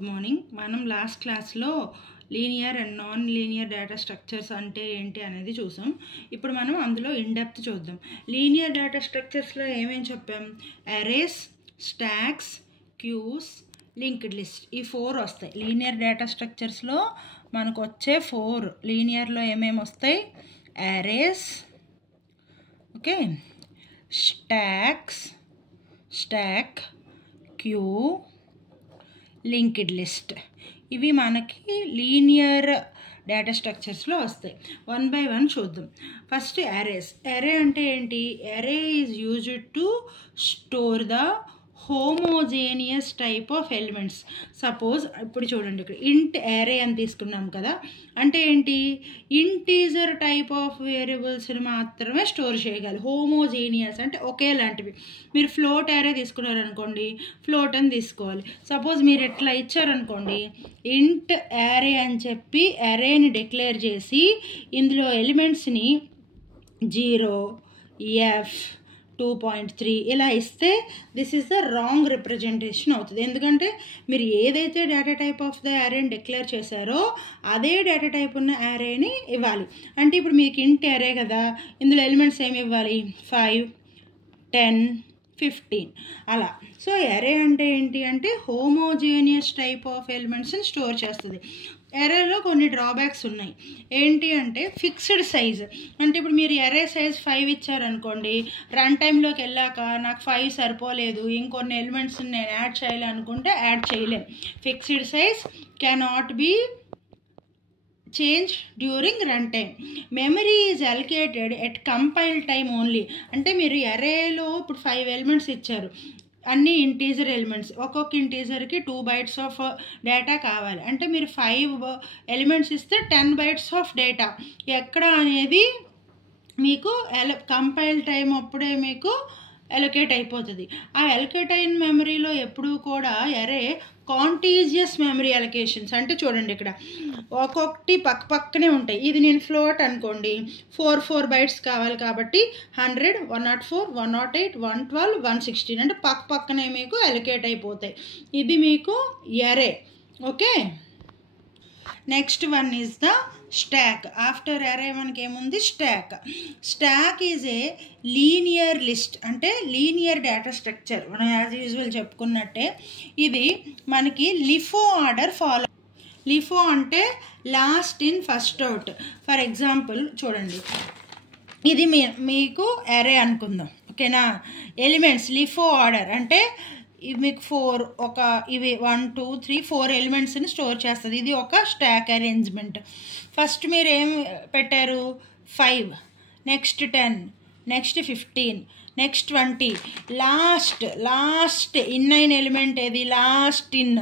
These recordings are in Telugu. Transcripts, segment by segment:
Good morning. మనం లాస్ట్ క్లాస్లో linear and non linear data structures అంటే ఏంటి అనేది చూసాం. ఇప్పుడు మనం అందులో ఇన్డెప్త్ చూద్దాం. లీనియర్ డేటా స్ట్రక్చర్స్లో ఏమేమి చెప్పాం? Arrays, stacks, queues, linked list, ఈ 4 వస్తాయి. లీనియర్ డేటా స్ట్రక్చర్స్లో మనకు వచ్చే 4. లీనియర్లో ఏమేమి వస్తాయి? Arrays, okay, stack, queue, linked list. ఇవి మనకి లీనియర్ డేటా స్ట్రక్చర్స్లో వస్తాయి. 1 by 1 చూద్దాం. First arrays. అరే అంటే ఏంటి? Array is used to store the homogeneous type of elements. Suppose ఇప్పుడు చూడండి, ఇక్కడ ఇంట్ అరే అని తీసుకున్నాం కదా, అంటే ఏంటి? ఇంటీజర్ టైప్ ఆఫ్ వేరియబుల్స్ని మాత్రమే స్టోర్ చేయగలరు. హోమోజేనియస్ అంటే ఒకేలాంటివి. మీరు ఫ్లోట్ అరే తీసుకున్నారనుకోండి, ఫ్లోట్ అని తీసుకోవాలి. సపోజ్ మీరు ఎట్లా ఇచ్చారనుకోండి, ఇంట్ అరే అని చెప్పి అరేని డిక్లేర్ చేసి ఇందులో ఎలిమెంట్స్ని 0, F, 2.3 ఇలా ఇస్తే this is the wrong representation అవుతుంది. ఎందుకంటే మీరు ఏదైతే డేటా టైప్ ఆఫ్ ద అరేని డిక్లేర్ చేశారో అదే డేటా టైప్ ఉన్న అరేని ఇవ్వాలి. అంటే ఇప్పుడు మీకు ఇంట్ అరే కదా, ఇందులో ఎలిమెంట్స్ ఏమి ఇవ్వాలి? 5, 10, 15 అలా. సో అరే అంటే ఏంటి అంటే హోమోజేనియస్ టైప్ ఆఫ్ ఎలిమెంట్స్ని స్టోర్ చేస్తుంది. ఎరేలో కొన్ని డ్రాబ్యాక్స్ ఉన్నాయి. ఏంటి అంటే ఫిక్స్డ్ సైజ్. అంటే ఇప్పుడు మీరు ఎరే సైజ్ 5 ఇచ్చారనుకోండి, రన్ టైంలోకి వెళ్ళాక నాకు 5 సరిపోలేదు, ఇంకొన్ని ఎలిమెంట్స్ని నేను యాడ్ చేయాలనుకుంటే యాడ్ చేయలేం. Fixed size cannot be change during run time. Memory is allocated at compile time only. అంటే మీరు ఎరేలో ఇప్పుడు 5 ఎలిమెంట్స్ ఇచ్చారు, అన్ని ఇంటీజర్ ఎలిమెంట్స్. ఒక్కొక్క ఇంటీజర్కి 2 bytes ఆఫ్ డేటా కావాలి. అంటే మీరు 5 ఎలిమెంట్స్ ఇస్తే 10 bytes ఆఫ్ డేటా ఎక్కడ అనేది మీకు కంపైల్ టైం అప్పుడే మీకు అలొకేట్ అయిపోతుంది. ఆ అలొకేట్ అయిన మెమరీలో ఎప్పుడూ కూడా అరే కాంటీజియస్ మెమరీ అలొకేషన్స్. అంటే చూడండి, ఇక్కడ ఒక్కొక్కటి పక్కనే ఉంటాయి. ఇది నేను ఫ్లోట్ అనుకోండి, 4 bytes కావాలి కాబట్టి 100, 104, 108, 112, 116 అంటే పక్కనే మీకు అలొకేట్ అయిపోతాయి. ఇది మీకు అరే. Okay, next one is the stock. After అరే మనకి ఏముంది? Stock is a linear list. అంటే లీనియర్ డేటా స్ట్రక్చర్. మనం యాజ్ యూజువల్ చెప్పుకున్నట్టే ఇది మనకి లిఫో ఆర్డర్ ఫాలో. లిఫో అంటే last in first out. For example చూడండి, ఇది మీకు అరే అనుకుందాం, ఓకేనా? ఎలిమెంట్స్ లిఫో ఆర్డర్ అంటే ఇది మీకు 4 ఇవి 1, 2, 3, 4 ఎలిమెంట్స్ని స్టోర్ చేస్తుంది. ఇది ఒక స్టాక్ అరేంజ్మెంట్. ఫస్ట్ మీరు ఏం పెట్టారు? 5, next 10, next 15, next 20, last in element ఏది? లాస్ట్ ఇన్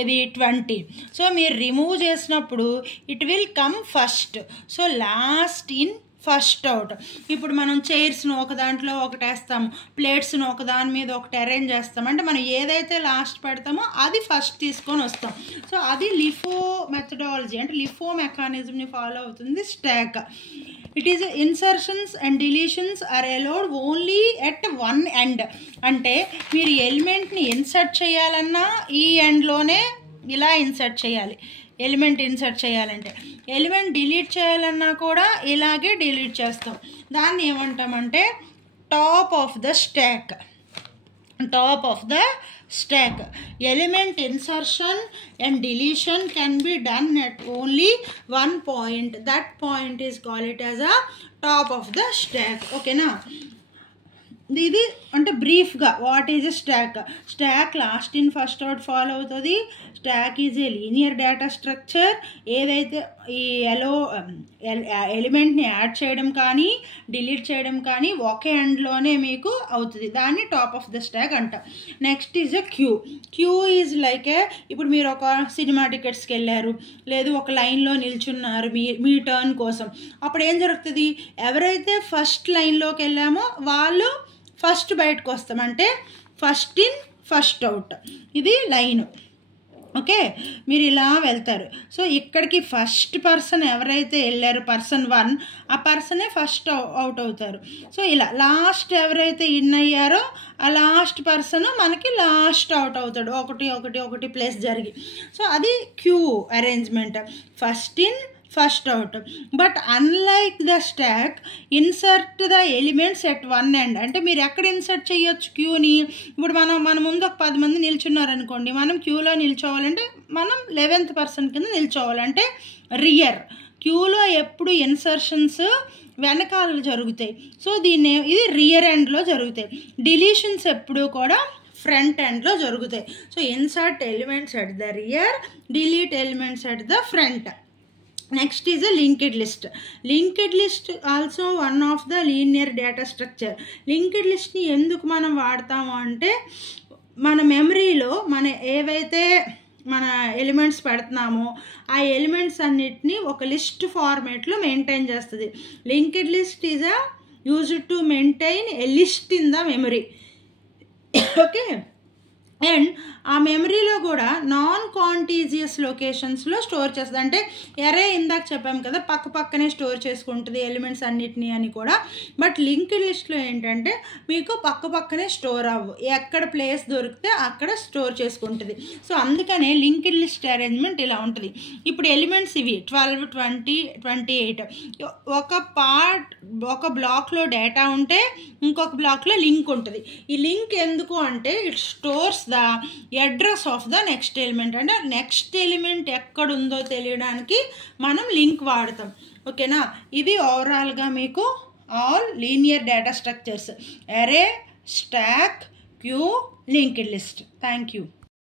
ఏది? 20. సో మీరు రిమూవ్ చేసినప్పుడు it will come first. So last in first out. ఇప్పుడు మనం చైర్స్ను ఒక దాంట్లో ఒకటి వేస్తాము, ప్లేట్స్ను ఒక దాని మీద ఒకటి అరేంజ్ చేస్తాం. అంటే మనం ఏదైతే లాస్ట్ పెడతామో అది ఫస్ట్ తీసుకొని వస్తాం. సో అది లిఫో మెథడాలజీ, అంటే లిఫో మెకానిజంని ఫాలో అవుతుంది stack. It is insertions and deletions are allowed only at one end. అంటే మీరు ఎలిమెంట్ని ఇన్సర్ట్ చేయాలన్నా ఈ ఎండ్లోనే ఇలా ఇన్సర్ట్ చేయాలి. ఎలిమెంట్ ఇన్సర్ట్ చేయాలంటే, ఎలిమెంట్ డిలీట్ చేయాలన్నా కూడా ఇలాగే డిలీట్ చేస్తాం. దాన్ని ఏమంటామంటే top of the stack. Element insertion and deletion can be done at only one point. That point is call it as a top of the stack. ఓకేనా? ఇది అంటే బ్రీఫ్గా what is a stack last in first out follow అవుతుంది. Stack is a linear data structure. ఏదైతే ఈ ఎలిమెంట్ని యాడ్ చేయడం కానీ డిలీట్ చేయడం కానీ ఒకే ఎండ్లోనే మీకు అవుతుంది. దాన్ని టాప్ ఆఫ్ ద స్టాక్ అంట. Next is a queue is like ఇప్పుడు మీరు ఒక సినిమా టికెట్స్కి వెళ్ళారు, లేదు ఒక లైన్లో నిల్చున్నారు మీ టర్న్ కోసం. అప్పుడు ఏం జరుగుతుంది? ఎవరైతే ఫస్ట్ లైన్లోకి వెళ్ళామో వాళ్ళు ఫస్ట్ బయటకు వస్తాం. అంటే ఫస్ట్ ఇన్ ఫస్ట్ అవుట్. ఇది లైను. ఓకే, మీరు ఇలా వెళ్తారు. సో ఇక్కడికి ఫస్ట్ పర్సన్ ఎవరైతే వెళ్ళారో పర్సన్ 1, ఆ పర్సనే ఫస్ట్ అవుట్ అవుతారు. సో ఇలా లాస్ట్ ఎవరైతే ఇన్ అయ్యారో ఆ లాస్ట్ పర్సన్ మనకి లాస్ట్ అవుట్ అవుతాడు, ఒకటి ప్లేస్ జరిగి. సో అది queue arrangement, first in first out. But unlike the stack, insert the elements at one end. అంటే మీరు ఎక్కడ ఇన్సర్ట్ చేయొచ్చు క్యూని? ఇప్పుడు మన ముందు ఒక 10 మంది నిల్చున్నారనుకోండి, మనం క్యూలో నిల్చోవాలంటే మనం 11th పర్సన్ కింద నిల్చోవాలంటే రియర్. క్యూలో ఎప్పుడు ఇన్సర్షన్స్ వెనకాల జరుగుతాయి. సో ఇది రియర్ ఎండ్లో జరుగుతాయి. డిలీషన్స్ ఎప్పుడు కూడా ఫ్రంట్ ఎండ్లో జరుగుతాయి. So insert elements at the rear, delete elements at the front. Next is a linked list. Linked list also one of the linear data structure. Linked list ని ఎందుకు మనం వాడతాము అంటే, మన మెమరీలో మన ఏవైతే మన ఎలిమెంట్స్ పెడుతున్నామో ఆ ఎలిమెంట్స్ అన్నిటినీ ఒక లిస్ట్ ఫార్మేట్లో మెయింటైన్ చేస్తుంది. Linked list is used to maintain a list in the memory. Okay, and ఆ మెమరీలో కూడా నాన్ కాంటీజియస్ లొకేషన్స్లో స్టోర్ చేస్తుంది. అంటే ఎరే ఇందాక చెప్పాము కదా, పక్కనే స్టోర్ చేసుకుంటుంది ఎలిమెంట్స్ అన్నిటినీ అని కూడా. బట్ లింక్డ్ లిస్ట్లో ఏంటంటే మీకు పక్కనే స్టోర్ అవ్వు, ఎక్కడ ప్లేస్ దొరికితే అక్కడ స్టోర్ చేసుకుంటుంది. సో అందుకనే లింక్డ్ లిస్ట్ అరేంజ్మెంట్ ఇలా ఉంటుంది. ఇప్పుడు ఎలిమెంట్స్ ఇవి 12, 20, 28. ఒక బ్లాక్లో డేటా ఉంటే ఇంకొక బ్లాక్లో లింక్ ఉంటుంది. ఈ లింక్ ఎందుకు అంటే it stores the address of the next element. అంటే నెక్స్ట్ ఎలిమెంట్ ఎక్కడుందో తెలియడానికి మనం లింక్ వాడతాం. ఓకేనా, ఇది ఓవరాల్గా మీకు all linear data structures: array, stack, queue, linked list. Thank you.